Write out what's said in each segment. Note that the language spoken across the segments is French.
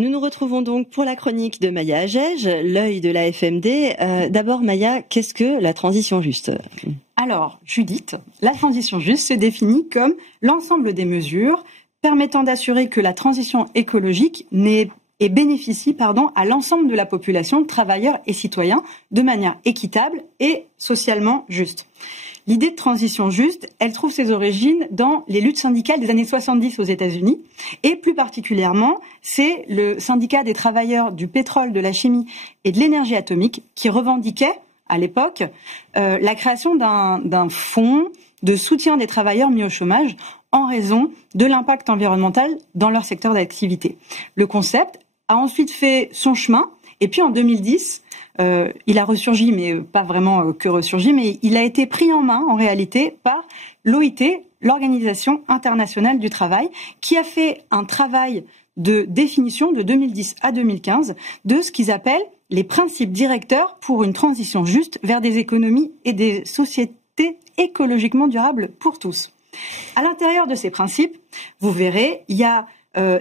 Nous nous retrouvons donc pour la chronique de Maya Agege, l'œil de la FMD. D'abord Maya, qu'est-ce que la transition juste ? Alors, Judith, la transition juste se définit comme l'ensemble des mesures permettant d'assurer que la transition écologique bénéficie à l'ensemble de la population, travailleurs et citoyens, de manière équitable et socialement juste. L'idée de transition juste, elle trouve ses origines dans les luttes syndicales des années 70 aux États-Unis, et plus particulièrement, c'est le syndicat des travailleurs du pétrole, de la chimie et de l'énergie atomique qui revendiquait, à l'époque, la création d'un fonds de soutien des travailleurs mis au chômage en raison de l'impact environnemental dans leur secteur d'activité. Le concept a ensuite fait son chemin, et puis en 2010, il a ressurgi, mais pas vraiment que ressurgi, mais il a été pris en main, en réalité, par l'OIT, l'Organisation internationale du travail, qui a fait un travail de définition de 2010 à 2015 de ce qu'ils appellent les principes directeurs pour une transition juste vers des économies et des sociétés écologiquement durables pour tous. À l'intérieur de ces principes, vous verrez, il y a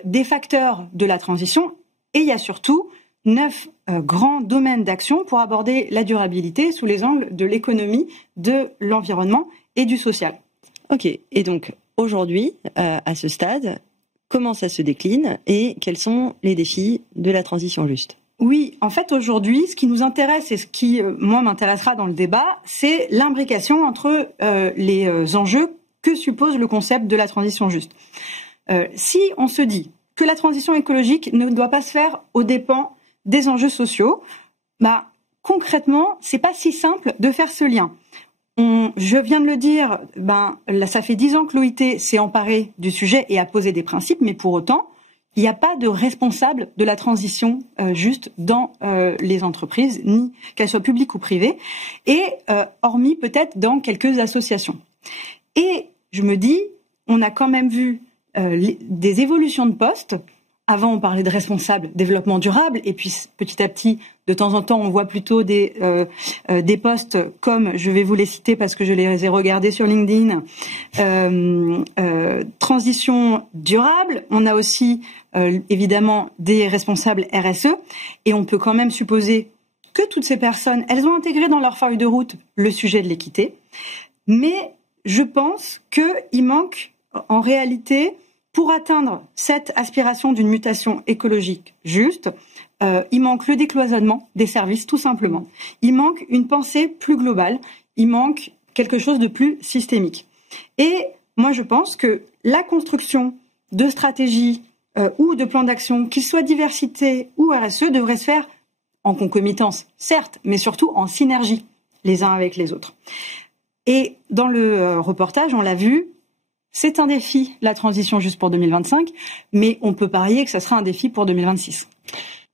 des facteurs de la transition et il y a surtout 9 grands domaines d'action pour aborder la durabilité sous les angles de l'économie, de l'environnement et du social. Ok, et donc aujourd'hui, à ce stade, comment ça se décline et quels sont les défis de la transition juste ? Oui, en fait aujourd'hui, ce qui nous intéresse et ce qui, moi, m'intéressera dans le débat, c'est l'imbrication entre les enjeux que suppose le concept de la transition juste. Si on se dit que la transition écologique ne doit pas se faire aux dépens des enjeux sociaux, concrètement, c'est pas si simple de faire ce lien. Je viens de le dire, là, ça fait 10 ans que l'OIT s'est emparé du sujet et a posé des principes, mais pour autant, il n'y a pas de responsable de la transition juste dans les entreprises, ni qu'elles soient publiques ou privées, et hormis peut-être dans quelques associations. Et je me dis, on a quand même vu des évolutions de postes. Avant, on parlait de responsables développement durable, et puis petit à petit, de temps en temps, on voit plutôt des postes comme, je vais vous les citer parce que je les ai regardés sur LinkedIn, transition durable. On a aussi évidemment des responsables RSE, et on peut quand même supposer que toutes ces personnes, elles ont intégré dans leur feuille de route le sujet de l'équité, mais je pense qu'il manque en réalité, pour atteindre cette aspiration d'une mutation écologique juste, il manque le décloisonnement des services, tout simplement. Il manque une pensée plus globale, il manque quelque chose de plus systémique. Et moi, je pense que la construction de stratégies ou de plans d'action, qu'ils soient diversité ou RSE, devrait se faire en concomitance, certes, mais surtout en synergie, les uns avec les autres. Et dans le reportage, on l'a vu, c'est un défi, la transition juste pour 2025, mais on peut parier que ça sera un défi pour 2026.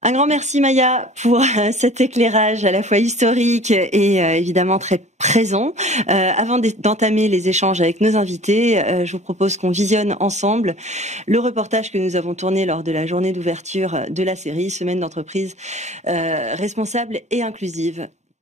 Un grand merci Maya pour cet éclairage à la fois historique et évidemment très présent. Avant d'entamer les échanges avec nos invités, je vous propose qu'on visionne ensemble le reportage que nous avons tourné lors de la journée d'ouverture de la série Semaine d'entreprise responsable et inclusive.